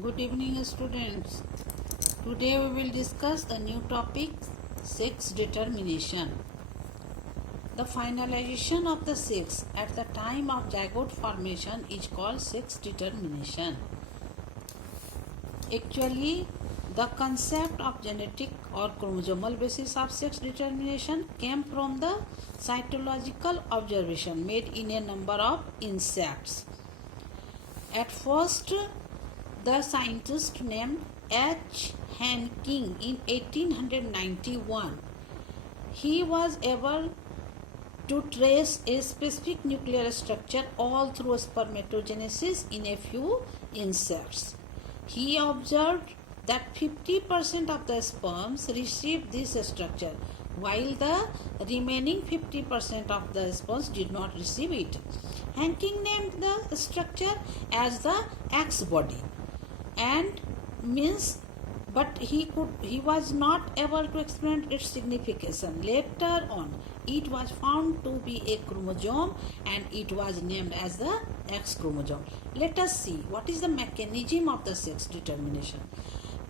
Good evening, students. Today we will discuss the new topic sex determination. The finalization of the sex at the time of zygote formation is called sex determination. Actually, the concept of genetic or chromosomal basis of sex determination came from the cytological observation made in a number of insects. At first, the scientist named H. Hanking in 1891, he was able to trace a specific nuclear structure all through spermatogenesis in a few insects. He observed that 50% of the sperms received this structure, while the remaining 50% of the sperms did not receive it. Hanking named the structure as the X body, and means, but he was not able to explain its significance. Later on, it was found to be a chromosome and it was named as the X chromosome. Let us see what is the mechanism of the sex determination.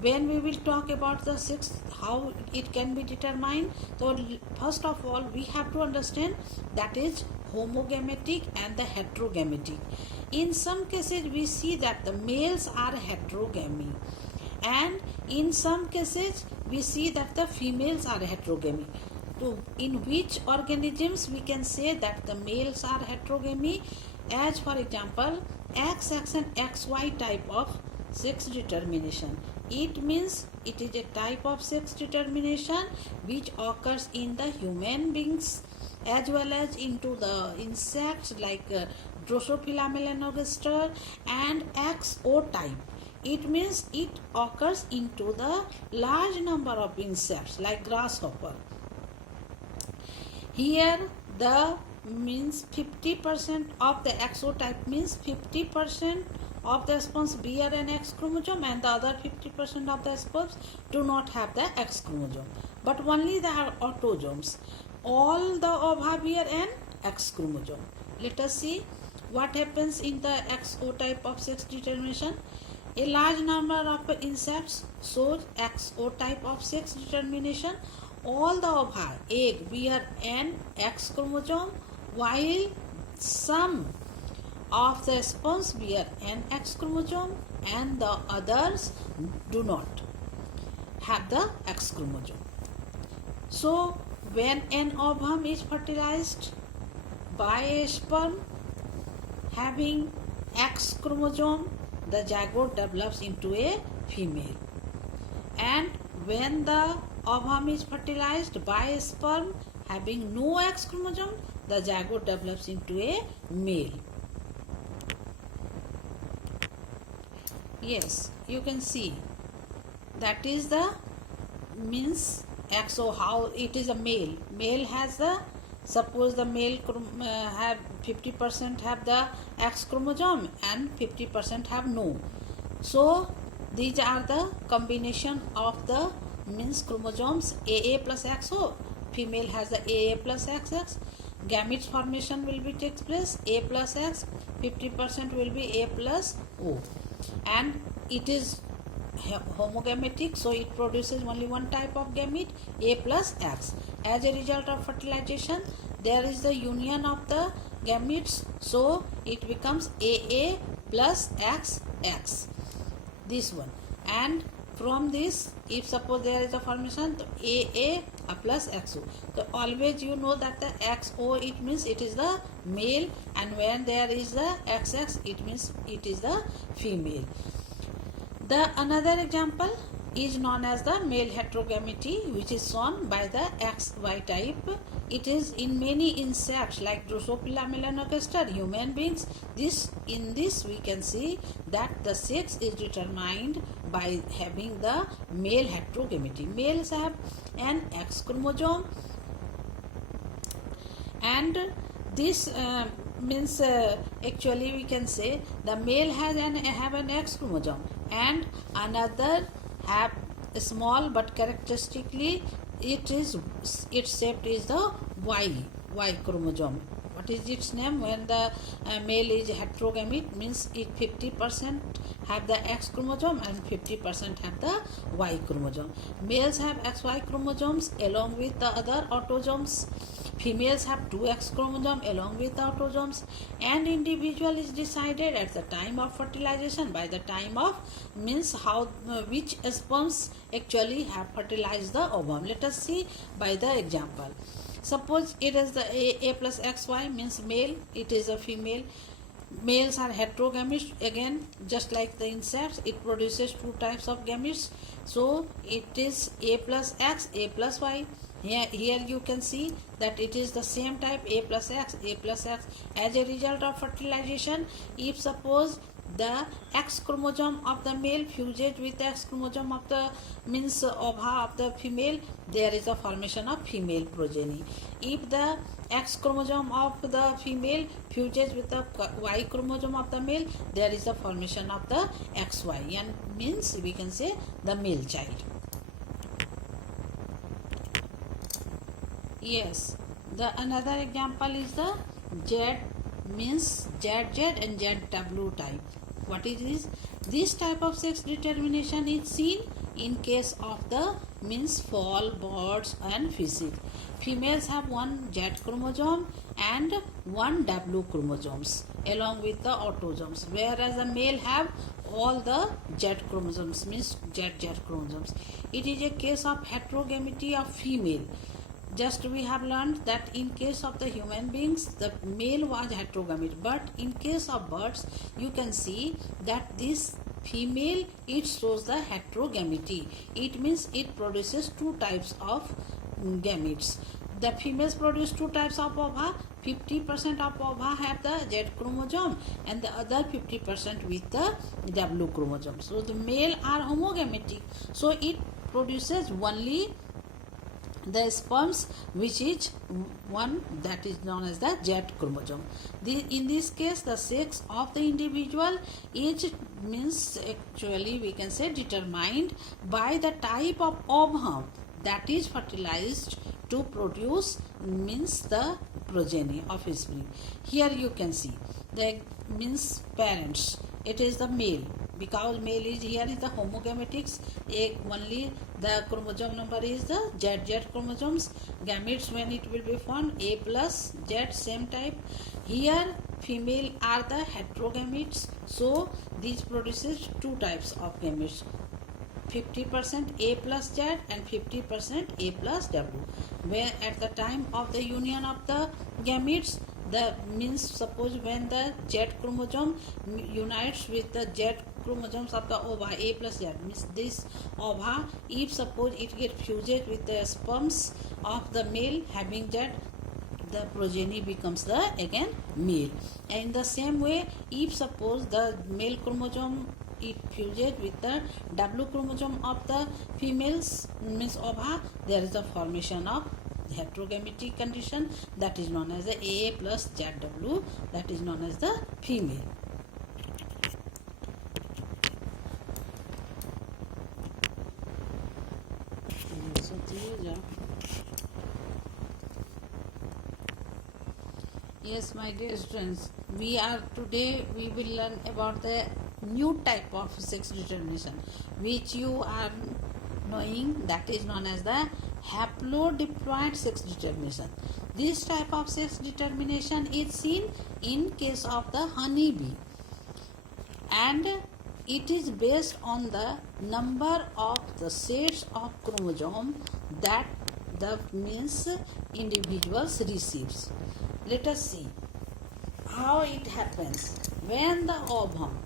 When we will talk about the sex, how it can be determined, so first of all we have to understand that is homogametic and the heterogametic. In some cases we see that the males are heterogamy, and in some cases we see that the females are heterogamy. So in which organisms we can say that the males are heterogamy, as for example XX and XY type of sex determination. It means it is a type of sex determination which occurs in the human beings as well as into the insects like Drosophila melanogaster. And XO type, it means it occurs into the large number of insects like grasshopper. Here the means 50% of the XO type means 50% of the sperms bear an X chromosome and the other 50% of the sperms do not have the X chromosome, but only the autosomes. All the ova bear an X chromosome. Let us see what happens in the XO type of sex determination. A large number of insects shows XO type of sex determination. All the ova, egg, bear an X chromosome, while some of the sperms bear an X chromosome and the others do not have the X chromosome. So when an ovum is fertilized by a sperm having X chromosome, the zygote develops into a female. And when the ovum is fertilized by a sperm having no X chromosome, the zygote develops into a male. Yes, you can see that is the means XO, how it is a male. Male has the, suppose the male have 50% have the X chromosome and 50% have no. So these are the combination of the means chromosomes AA plus XO. Female has the AA plus XX. Gametes formation will be takes place A plus X. 50% will be A plus O, and it is homogametic, so it produces only one type of gamete, A plus X. As a result of fertilization, there is the union of the gametes, so it becomes AA plus XX, this one. And from this, if suppose there is a formation, so AA plus XO. So always you know that the XO, it means it is the male, and when there is the XX, it means it is the female. The another example is known as the male heterogamity, which is shown by the XY type. It is in many insects like Drosophila melanogaster, human beings. In this we can see that the sex is determined by having the male heterogamity. Males have an X chromosome, and this means actually we can say the male have an X chromosome and another have a small, but characteristically its shape is the Y chromosome. What what is its name? When the male is heterogamete, means it 50% have the X chromosome and 50% have the Y chromosome. Males have XY chromosomes along with the other autosomes. Females have 2X chromosome along with the autosomes, and individual is decided at the time of fertilization by the time of, means how which sperms actually have fertilized the ovum. Let us see by the example. Suppose it is the A plus XY, means male, it is a female. Males are heterogametes, again just like the insects, it produces two types of gametes, so it is A plus X, A plus Y. Here you can see that it is the same type, A plus X, A plus X. As a result of fertilization, if suppose the X chromosome of the male fuses with the X chromosome of the, means ova of the female, there is a formation of female progeny. If the X chromosome of the female fuses with the Y chromosome of the male, there is a formation of the XY, and means we can say the male child. Yes, the another example is the Z, means ZZ and ZW type. What is this? This type of sex determination is seen in case of the, means fall, birds and fishes. Females have one Z chromosome and one W chromosomes along with the autosomes, whereas the male have all the Z chromosomes, means ZZ chromosomes. It is a case of heterogamety of female. Just we have learned that in case of the human beings, the male was heterogamete, but in case of birds, you can see that this female, it shows the heterogamety. It means it produces two types of gametes. The females produce two types of ova. 50% of ova have the Z chromosome and the other 50% with the W chromosome. So the male are homogametic. So it produces only the sperms which is one, that is known as the Z chromosome. In this case, the sex of the individual is, means actually we can say determined by the type of ovum that is fertilized to produce, means the progeny of offspring. Here you can see the, means parents, it is the male, because male is, here is the homogametics, only the chromosome number is the ZZ chromosomes. Gametes, when it will be formed, A plus Z, same type. Here female are the heterogametes, so these produces two types of gametes, 50% A plus Z and 50% A plus W, where at the time of the union of the gametes, the, means suppose when the Z chromosome unites with the Z chromosomes of the ova, A plus Z, means this ova, if suppose it gets fused with the sperms of the male having Z, the progeny becomes the again male. And in the same way, if suppose the male chromosome it fuses with the W chromosome of the females, means ova, there is a formation of heterogametic condition, that is known as the A plus ZW, that is known as the female. Yes, my dear students, we will learn about the new type of sex determination which you are knowing, that is known as the haplodiploid sex determination. This type of sex determination is seen in case of the honeybee, and it is based on the number of the sets of chromosome that the, means individuals receives. Let us see how it happens. When the ovum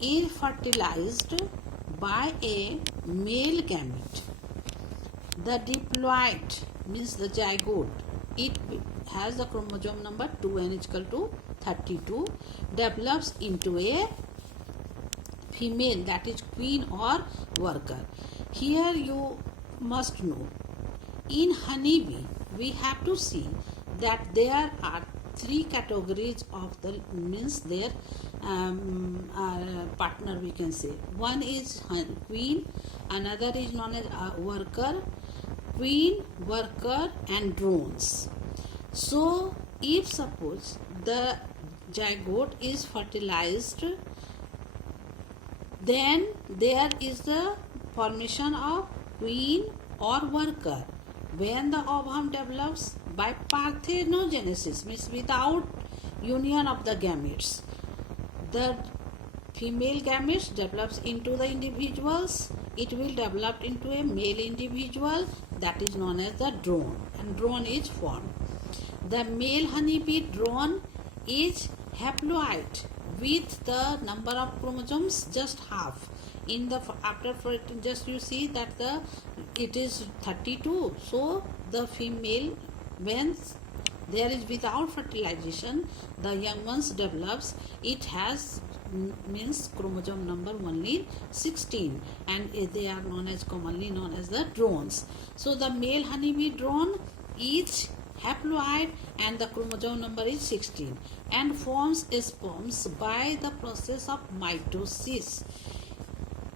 is fertilized by a male gamete, the diploid, means the zygote, it has the chromosome number 2n is equal to 32, develops into a female, that is queen or worker. Here you must know, in honeybee we have to see that there are three categories of the, means their partner, we can say. One is queen, another is known as worker, queen, worker and drones. So If suppose the zygote is fertilized, then there is the formation of queen or worker. When the ovum develops by parthenogenesis, means without union of the gametes, the female gametes develops into the individuals. It will develop into a male individual, that is known as the drone, and drone is formed. The male honeybee drone is haploid with the number of chromosomes just half. In the after just you see that it is 32. So the female, when there is without fertilization, the young ones develops, it has means chromosome number only 16, and they are commonly known as the drones. So the male honeybee drone is haploid and the chromosome number is 16 and forms sperms by the process of mitosis.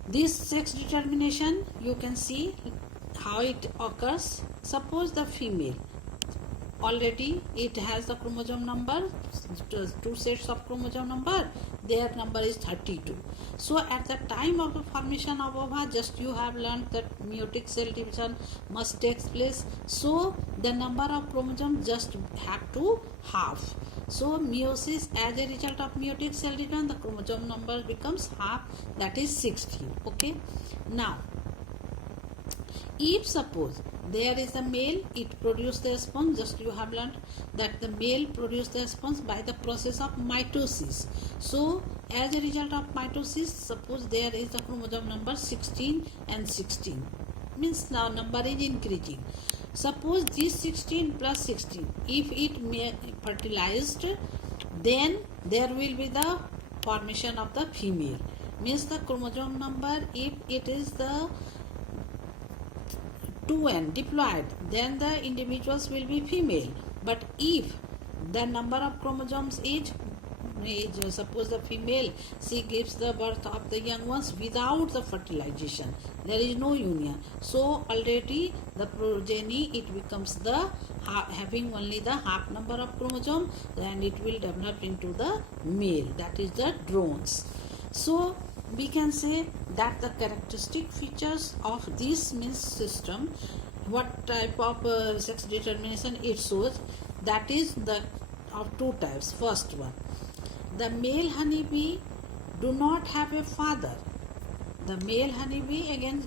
This sex determination, you can see how it occurs. Suppose the female already it has the chromosome number, two sets of chromosome number, their number is 32. So at the time of the formation of ova, just you have learned that meiotic cell division must take place. So the number of chromosomes just have to half. So meiosis, as a result of meiotic cell division, the chromosome number becomes half, that is 16. Okay. Now, if suppose there is a male, it produces the sperm, just you have learned that the male produces the sperms by the process of mitosis. So as a result of mitosis, suppose there is the chromosome number 16 and 16, means now number is increasing. Suppose this 16 plus 16, if it fertilized, then there will be the formation of the female, means the chromosome number, if it is the 2n diploid, then the individuals will be female. But if the number of chromosomes is suppose the female, she gives the birth of the young ones without the fertilization, there is no union, so already the progeny, it becomes the having only the half number of chromosome, and it will develop into the male, that is the drones. So we can say that the characteristic features of this means system, what type of sex determination it shows, that is the of two types. First one, the male honeybee do not have a father. The male honeybee, again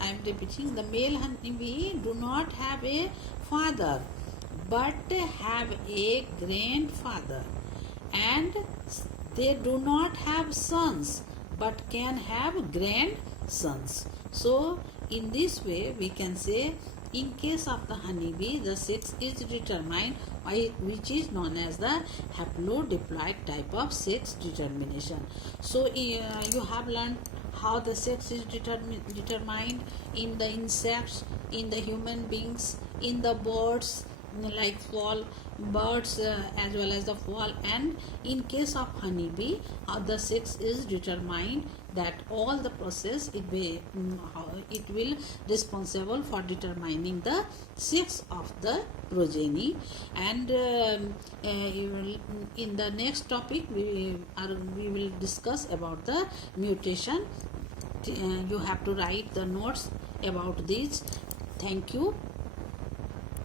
I am repeating, the male honeybee do not have a father but have a grandfather, and they do not have sons but can have grandsons. So in this way we can say, in case of the honeybee, the sex is determined by, which is known as the haplodiploid type of sex determination. So you have learned how the sex is determined in the insects, in the human beings, in the birds, like fall birds as well as the fall, and in case of honeybee, the sex is determined, that all the process it will responsible for determining the sex of the progeny. And in the next topic we will discuss about the mutation. You have to write the notes about this. Thank you.